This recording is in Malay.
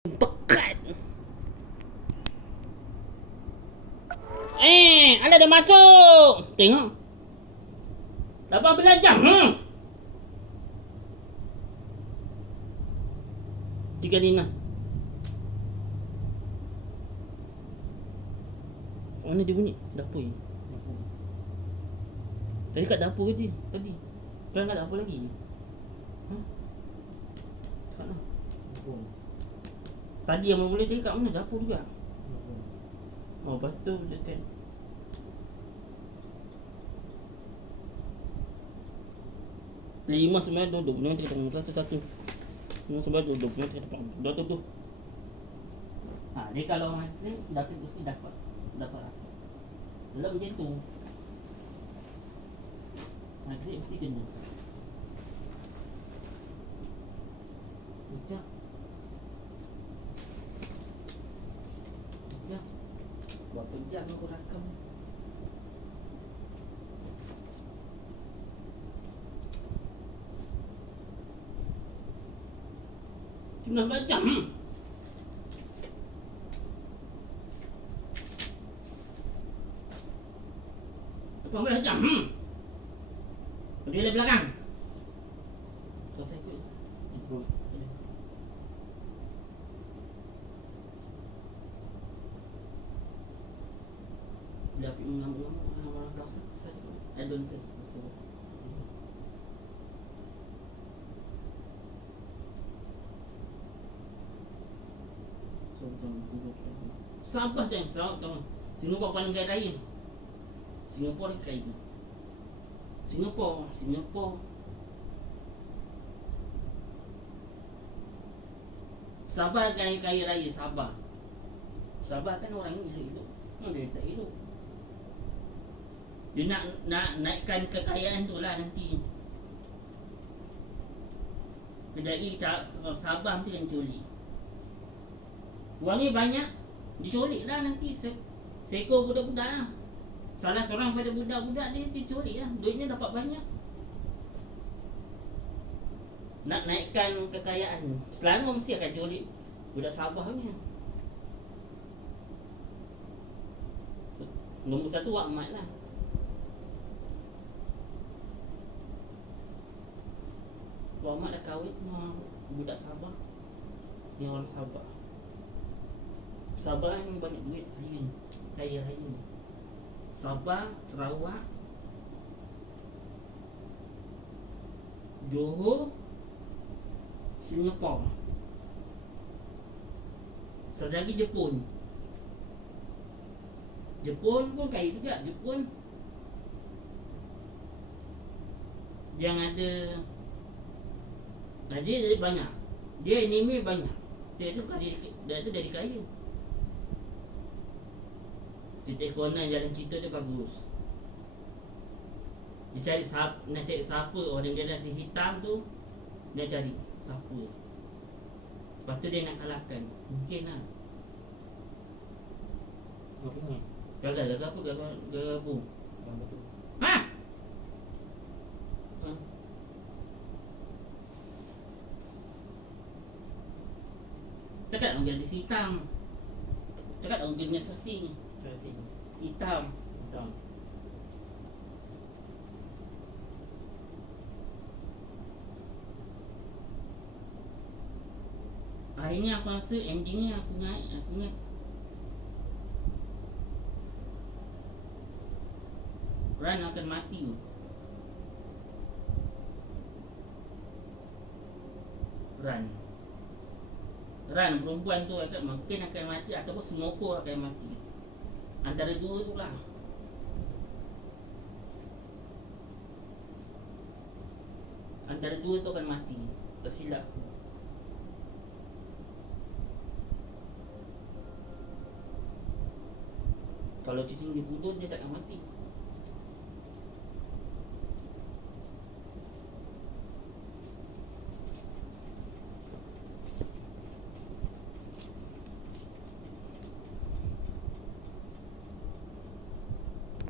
Pekat. Anda dah masuk. Tengok. 18 jam. Tiga Dina. Mana dia bunyi? Dapur ni. Tadi kat dapur ke dia? Tadi. Kan kat dapur lagi. Kat mana? Tadi yang mula-mula tadi kat mana? Dapur juga. Oh, lepas tu dekat lima sebenarnya duduk. Jangan cakap tengok satu. Lima sebenarnya duduk. Jangan cakap tengok. Duduk tu. Dia kalau ni dapat mesti dapat. Dapat. Dalam macam tu. Dia mesti kena. Macam berapa jam aku rakam? Cuma jam. Berapa jam? Dia di belakang. Selesai ke? Ikut. Dia api mengamuk-ngamuk orang kelasa saja. I don't care. Sabah jangan salah. Singapura paling kaya raya. Singapura kaya. Singapura. Sabah kaya raya Sabah. Sabah kan orang hidup. Dia tak hidup. Dia nak naikkan kekayaan tu lah nanti. Kejap Sabah mesti yang curi. Wangnya banyak, diculik lah nanti. Seekor budak-budak lah. Salah seorang pada budak-budak dia diculik lah. Duitnya dapat banyak. Nak naikkan kekayaan, Selangor mesti akan culik budak Sabah ni. Nombor satu Wak Mat lah. Wak Mat dah kahwin dengan budak Sabah. Ni orang Sabah. Sabah ni banyak duit hari ni. Kaya hari ni. Sabah, Sarawak, Johor, Singapura. Satu lagi Jepun. Jepun pun kaya juga. Jepun yang ada dia banyak. Dia anime banyak. Dia tu dari kaya. Titik Conan jalan cerita dia bagus. Dia cari nak cari siapa orang dia dah hitam tu. Dia cari siapa. Lepas tu dia nak kalahkan. Mungkin lah. Apa ni? Gagal apa? Gagal apa? Ha? Cakap orang jadi hitam. Cakap orang punya sasi. Hitam. Akhirnya aku rasa endingnya aku ingat Ran akan mati. Ran perempuan tu mungkin akan mati ataupun Senoko akan mati. Antara dua tu lah. Antara dua tu akan mati. Tersilap aku. Kalau cicing dibunuh dia takkan mati.